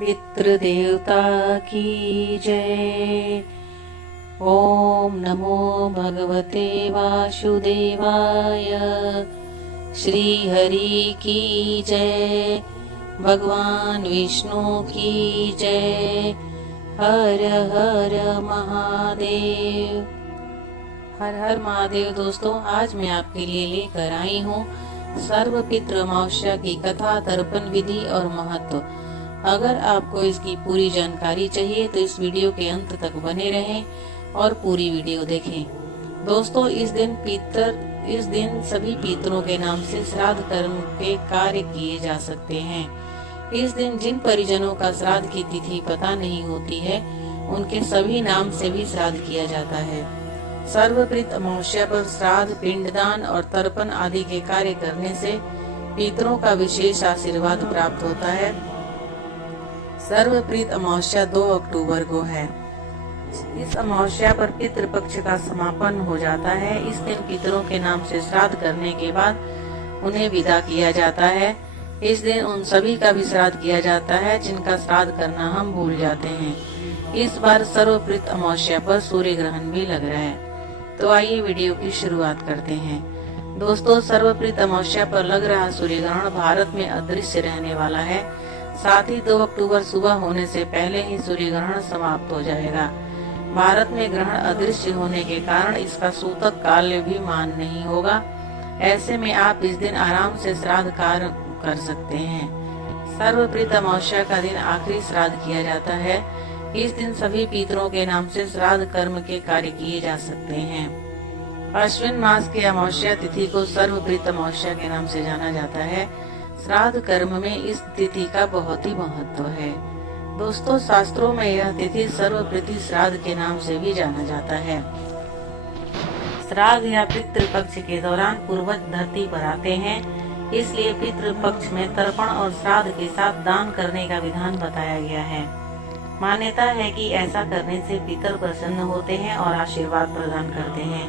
पितृदेवता की जय। ओम नमो भगवते वासुदेवाय। श्री हरि की जय। भगवान विष्णु की जय। हर हर महादेव। हर हर महादेव। दोस्तों, आज मैं आपके लिए लेकर आई हूँ सर्व पितृ अमावस्या की कथा, तर्पण विधि और महत्व। अगर आपको इसकी पूरी जानकारी चाहिए तो इस वीडियो के अंत तक बने रहें और पूरी वीडियो देखें। दोस्तों, इस दिन सभी पितरों के नाम से श्राद्ध कर्म के कार्य किए जा सकते हैं। इस दिन जिन परिजनों का श्राद्ध की तिथि पता नहीं होती है, उनके सभी नाम से भी श्राद्ध किया जाता है। सर्वपितृ अमावस्या पर श्राद्ध, पिंडदान और तर्पण आदि के कार्य करने से पितरों का विशेष आशीर्वाद प्राप्त होता है। सर्वपितृ अमावस्या 2 अक्टूबर को है। इस अमावस्या पर पितृपक्ष का समापन हो जाता है। इस दिन पितरों के नाम से श्राद्ध करने के बाद उन्हें विदा किया जाता है। इस दिन उन सभी का भी श्राद्ध किया जाता है जिनका श्राद्ध करना हम भूल जाते हैं। इस बार सर्वपितृ अमावस्या पर सूर्य ग्रहण भी लग रहा है। तो आइए वीडियो की शुरुआत करते हैं। दोस्तों, सर्वपितृ अमावस्या पर लग रहा सूर्य ग्रहण भारत में अदृश्य रहने वाला है। साथ ही 2 अक्टूबर सुबह होने से पहले ही सूर्य ग्रहण समाप्त हो जाएगा। भारत में ग्रहण अदृश्य होने के कारण इसका सूतक काल भी मान नहीं होगा। ऐसे में आप इस दिन आराम से श्राद्ध कार्य कर सकते हैं। सर्वपितृ अमावस्या का दिन आखिरी श्राद्ध किया जाता है। इस दिन सभी पितरों के नाम से श्राद्ध कर्म के कार्य किए जा सकते हैं। अश्विन मास की अमावस्या तिथि को सर्वपितृ अमावस्या के नाम से जाना जाता है। श्राद्ध कर्म में इस तिथि का बहुत ही महत्व है। दोस्तों, शास्त्रों में यह तिथि सर्वपितृ श्राद्ध के नाम से भी जाना जाता है। श्राद्ध या पितृपक्ष के दौरान पूर्वज धरती पर आते हैं, इसलिए पितृपक्ष में तर्पण और श्राद्ध के साथ दान करने का विधान बताया गया है। मान्यता है कि ऐसा करने से पितर प्रसन्न होते हैं और आशीर्वाद प्रदान करते हैं।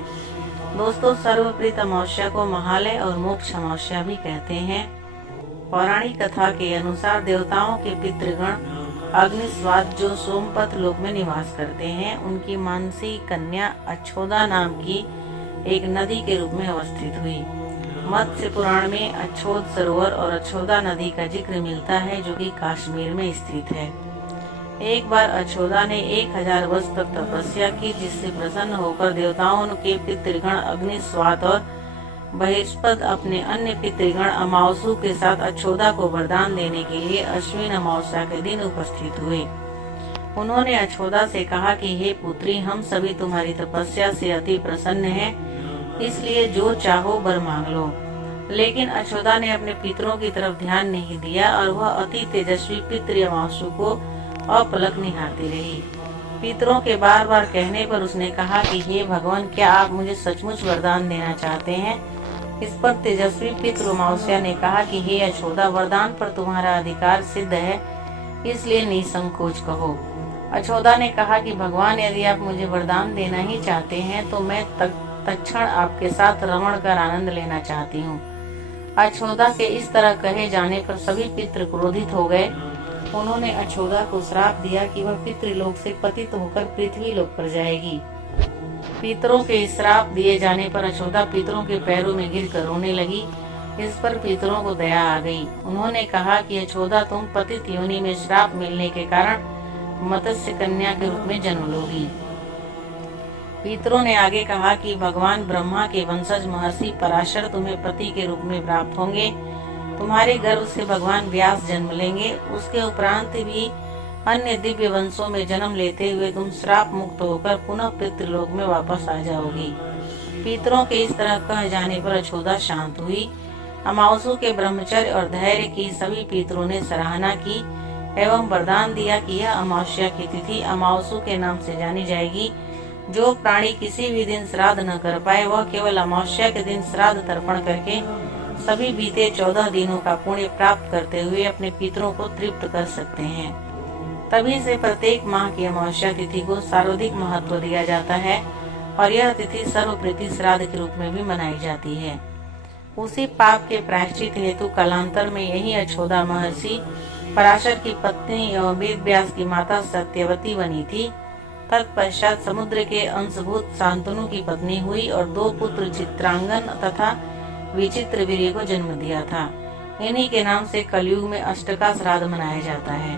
दोस्तों, सर्वपितृ अमावस्या को महालय और मोक्ष अमावस्या भी कहते हैं। पौराणिक कथा के अनुसार देवताओं के पितृगण अग्निस्वाद जो सोमपत लोक में निवास करते हैं, उनकी मानसी कन्या अछोदा नाम की एक नदी के रूप में अवस्थित हुई। मत्स्य पुराण में अछोद सरोवर और अछोदा नदी का जिक्र मिलता है, जो कि कश्मीर में स्थित है। एक बार अछोदा ने 1000 वर्ष तक तपस्या की, जिससे प्रसन्न होकर देवताओं के पितृगण अग्निस्वाद और बृहस्पति अपने अन्य पितृगण अमावसु के साथ अछोदा को वरदान देने के लिए अश्विन अमावस्या के दिन उपस्थित हुए। उन्होंने अछोदा से कहा कि हे पुत्री, हम सभी तुम्हारी तपस्या से अति प्रसन्न हैं, इसलिए जो चाहो वर मांग लो। लेकिन अछोदा ने अपने पितरों की तरफ ध्यान नहीं दिया और वह अति तेजस्वी पितृ अमावसु को अपलक निहारती रही। पितरों के बार बार कहने पर उसने कहा कि हे भगवान, क्या आप मुझे सचमुच वरदान देना चाहते हैं? इस पर तेजस्वी पितृ अमावस्या ने कहा कि हे अछोदा, वरदान पर तुम्हारा अधिकार सिद्ध है, इसलिए निसंकोच कहो। अछोदा ने कहा कि भगवान, यदि आप मुझे वरदान देना ही चाहते हैं तो मैं तत्क्षण आपके साथ रमण कर आनंद लेना चाहती हूँ। अछोदा के इस तरह कहे जाने पर सभी पितृ क्रोधित हो गए। उन्होंने अछोदा को श्राप दिया कि वह पितृलोक से पतित होकर पृथ्वी लोक पर जाएगी। पितरों के श्राप दिए जाने पर अछोदा पितरों के पैरों में गिरकर रोने लगी। इस पर पितरों को दया आ गई। उन्होंने कहा कि अछोदा, तुम पतित योनि में श्राप मिलने के कारण मत्स्य कन्या के रूप में जन्म लोगी। पितरों ने आगे कहा कि भगवान ब्रह्मा के वंशज महर्षि पराशर तुम्हें पति के रूप में प्राप्त होंगे। तुम्हारे गर्भ से भगवान व्यास जन्म लेंगे। उसके उपरांत भी अन्य दिव्य वंशों में जन्म लेते हुए तुम श्राप मुक्त होकर पुनः पितृलोक में वापस आ जाओगी। पितरों के इस तरह कह जाने पर अछोदा शांत हुई। अमावसु के ब्रह्मचर्य और धैर्य की सभी पितरों ने सराहना की एवं वरदान दिया कि यह अमावस्या की तिथि अमावसु के नाम से जानी जाएगी। जो प्राणी किसी भी दिन श्राद्ध न कर पाए, वह केवल अमावस्या के दिन श्राद्ध तर्पण करके सभी बीते 14 दिनों का पुण्य प्राप्त करते हुए अपने पितरों को तृप्त कर सकते हैं। तभी से प्रत्येक माह की अमावस्या तिथि को सर्वाधिक महत्व दिया जाता है और यह तिथि सर्वपितृ श्राद्ध के रूप में भी मनाई जाती है। उसी पाप के प्रायश्चित हेतु कालांतर में यही यशोदा महर्षि पराशर की पत्नी एवं वेद व्यास की माता सत्यवती बनी थी। तत्पश्चात समुद्र के अंशभूत शांतनु की पत्नी हुई और 2 पुत्र चित्रांगन तथा विचित्र वीर्य को जन्म दिया था। इन्हीं के नाम से कलयुग में अष्टका श्राद्ध मनाया जाता है।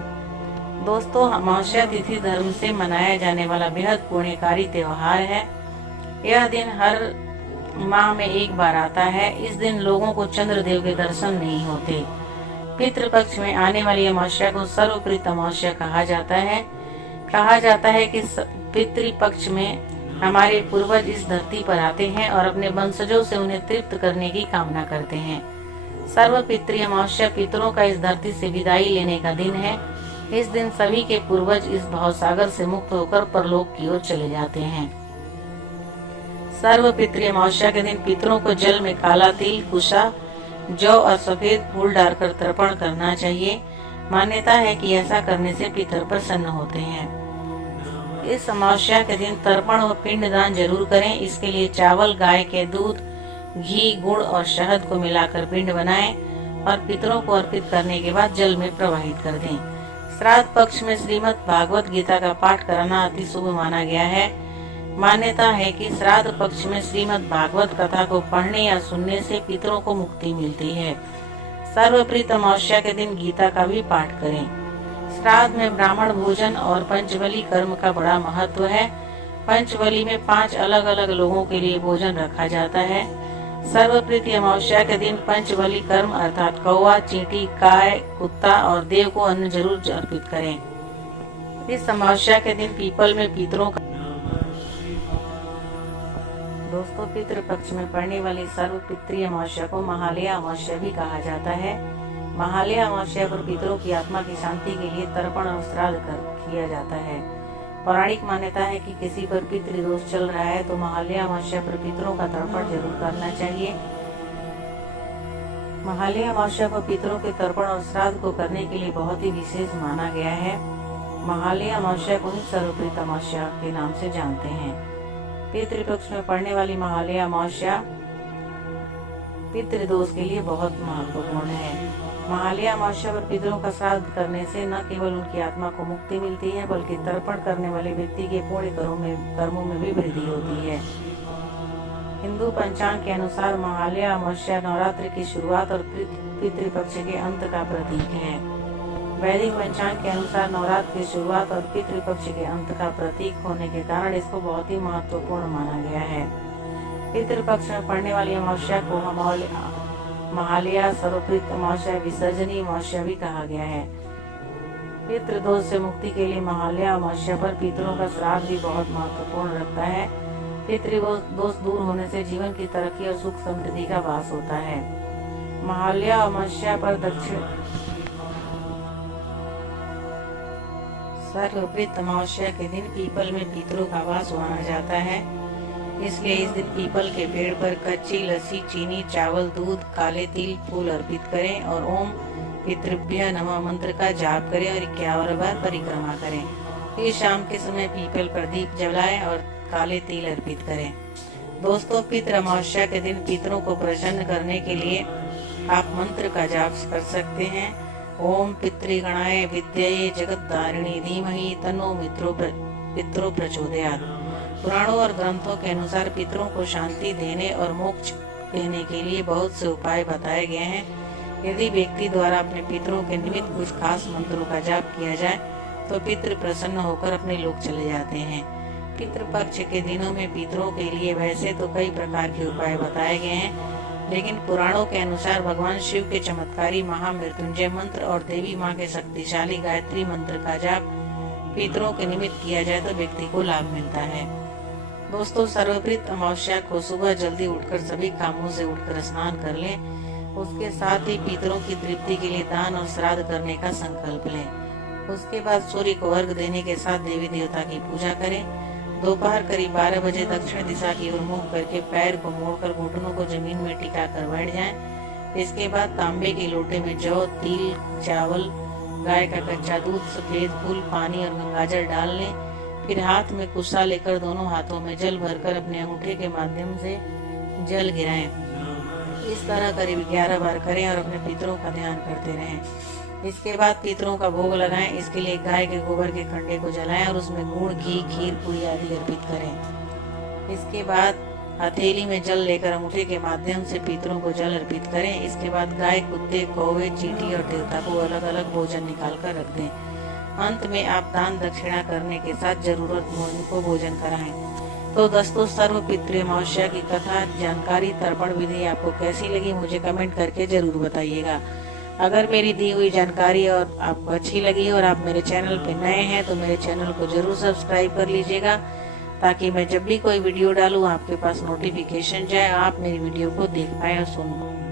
दोस्तों, अमावस्या तिथि धर्म से मनाया जाने वाला बेहद पुण्यकारी त्योहार है। यह दिन हर माह में एक बार आता है। इस दिन लोगों को चंद्रदेव के दर्शन नहीं होते। पितृपक्ष में आने वाली अमावस्या को सर्वप्रीत अमावस्या कहा जाता है। कहा जाता है कि पितृपक्ष में हमारे पूर्वज इस धरती पर आते हैं और अपने वंशजों से उन्हें तृप्त करने की कामना करते हैं। सर्व पितृ अमावस्या पितरों का इस धरती से विदाई लेने का दिन है। इस दिन सभी के पूर्वज इस भवसागर से मुक्त होकर परलोक की ओर चले जाते हैं। सर्व पितृ अमावस्या के दिन पितरों को जल में काला तिल, कुशा, जौ और सफेद फूल डालकर तर्पण करना चाहिए। मान्यता है कि ऐसा करने से पितर प्रसन्न होते हैं। इस अमावस्या के दिन तर्पण व पिंडदान जरूर करें। इसके लिए चावल, गाय के दूध, घी, गुड़ और शहद को मिलाकर पिंड बनाएं और पितरों को अर्पित करने के बाद जल में प्रवाहित कर दें। श्राद्ध पक्ष में श्रीमद् भागवत गीता का पाठ कराना अति शुभ माना गया है। मान्यता है कि श्राद्ध पक्ष में श्रीमद् भागवत कथा को पढ़ने या सुनने से पितरों को मुक्ति मिलती है। सर्वप्रीत अमावस्या के दिन गीता का भी पाठ करें। श्राद्ध में ब्राह्मण भोजन और पंचबली कर्म का बड़ा महत्व है। पंचबली में 5 अलग अलग लोगों के लिए भोजन रखा जाता है। सर्वप्रीति अमावस्या के दिन पंचबली कर्म अर्थात कौवा, चींटी, गाय, कुत्ता और देव को अन्न जरूर अर्पित करें। इस अमावस्या के दिन पीपल में पितरों का दोस्तों, पितृ पक्ष में पड़ने वाली सर्व पितृ अमावस्या को महालया अमावस्या भी कहा जाता है। महालया अमावस्या पर पितरों की आत्मा की शांति के लिए तर्पण और श्राद्ध किया जाता है। पौराणिक मान्यता है कि किसी पर पितृदोष चल रहा है तो महालया अमावस्या पर पितरों का तर्पण जरूर करना चाहिए। महालया अमावस्या पर पितरों के तर्पण और श्राद्ध को करने के लिए बहुत ही विशेष माना गया है। महालया अमावस्या को ही सर्वप्रीत अमावस्या के नाम से जानते हैं। पितृपक्ष में पड़ने वाली महालया अमावस्या पितृदोष के लिए बहुत महत्वपूर्ण है। महालया अमावस्या पर पितरों का श्राद्ध करने से न केवल उनकी आत्मा को मुक्ति मिलती है बल्कि तर्पण करने वाले व्यक्ति के पुण्य कर्मों में भी वृद्धि होती है। हिंदू पंचांग के अनुसार महालया अमावस्या नवरात्र की शुरुआत और पितृपक्ष के अंत का प्रतीक है। वैदिक पंचांग के अनुसार नवरात्र की शुरुआत और पितृपक्ष के अंत का प्रतीक होने के कारण इसको बहुत ही महत्वपूर्ण माना गया है। पितृपक्ष में पड़ने वाली अमावस्या को महालया, सर्वप्रीत अमावस्या, विसर्जनी अमावस्या भी कहा गया है। पितृदोष से मुक्ति के लिए महालया अमावस्या पर पितरों का श्राद्ध भी बहुत महत्वपूर्ण रखता है। पितृदोष दूर होने से जीवन की तरक्की और सुख समृद्धि का वास होता है। महालया अमावस्या पर सर्वप्रीत अमावस्या के दिन पीपल में पितरों का वास माना जाता है। इसलिए इस दिन पीपल के पेड़ पर कच्ची लस्सी, चीनी, चावल, दूध, काले तिल, फूल अर्पित करें और ओम पितृभ्य नमः मंत्र का जाप करें और 51 बार परिक्रमा करें। फिर शाम के समय पीपल पर दीप जलाएं और काले तिल अर्पित करें। दोस्तों, पितृ अमावस्या के दिन पितरों को प्रसन्न करने के लिए आप मंत्र का जाप कर सकते हैं। ओम पितृगणाय विद्महे जगद्धारिणी धीमहि तन्नो पितरो प्रचोदयात्। पुराणों और ग्रंथों के अनुसार पितरों को शांति देने और मोक्ष देने के लिए बहुत से उपाय बताए गए हैं। यदि व्यक्ति द्वारा अपने पितरों के निमित्त कुछ खास मंत्रों का जाप किया जाए तो पितृ प्रसन्न होकर अपने लोक चले जाते हैं। पितृपक्ष के दिनों में पितरों के लिए वैसे तो कई प्रकार के उपाय बताए गए हैं, लेकिन पुराणों के अनुसार भगवान शिव के चमत्कारी महामृत्युंजय मंत्र और देवी माँ के शक्तिशाली गायत्री मंत्र का जाप पितरों के निमित्त किया जाए तो व्यक्ति को लाभ मिलता है। दोस्तों, सर्वप्रीत अमावस्या को सुबह जल्दी उठकर सभी कामों से उठकर स्नान कर लें। उसके साथ ही पितरों की तृप्ति के लिए दान और श्राद्ध करने का संकल्प लें। उसके बाद सूर्य को अर्घ देने के साथ देवी देवता की पूजा करें। दोपहर करीब 12 बजे दक्षिण दिशा की ओर मुंह करके पैर को मोड़कर घुटनों को जमीन में टिका कर बैठ जाएं। इसके बाद तांबे के लोटे में जौ, तिल, चावल, गाय का कच्चा दूध, सफेद फूल, पानी और गंगाजल डाल लें। फिर हाथ में कुसा लेकर दोनों हाथों में जल भरकर अपने अंगूठे के माध्यम से जल गिराएं। इस तरह करीब 11 बार करें और अपने पितरों का ध्यान करते रहें। इसके बाद पितरों का भोग लगाएं। इसके लिए गाय के गोबर के कंडे को जलाएं और उसमें गुड़, घी, खीर, पूरी आदि अर्पित करें। इसके बाद हथेली में जल लेकर अंगूठे के माध्यम से पितरों को जल अर्पित करें। इसके बाद गाय, कुत्ते, कौवे, चींटी और देवता को अलग अलग भोजन निकाल कर रख दें। अंत में आप दान दक्षिणा करने के साथ जरूरतमंद को भोजन कराएं। तो दोस्तों, सर्व पितृ अमावस्या की कथा, जानकारी, तर्पण विधि आपको कैसी लगी मुझे कमेंट करके जरूर बताइएगा। अगर मेरी दी हुई जानकारी और आपको अच्छी लगी और आप मेरे चैनल पे नए हैं तो मेरे चैनल को जरूर सब्सक्राइब कर लीजिएगा, ताकि मैं जब भी कोई वीडियो डालूं आपके पास नोटिफिकेशन जाए, आप मेरी वीडियो को देख पाए और सुन पाए।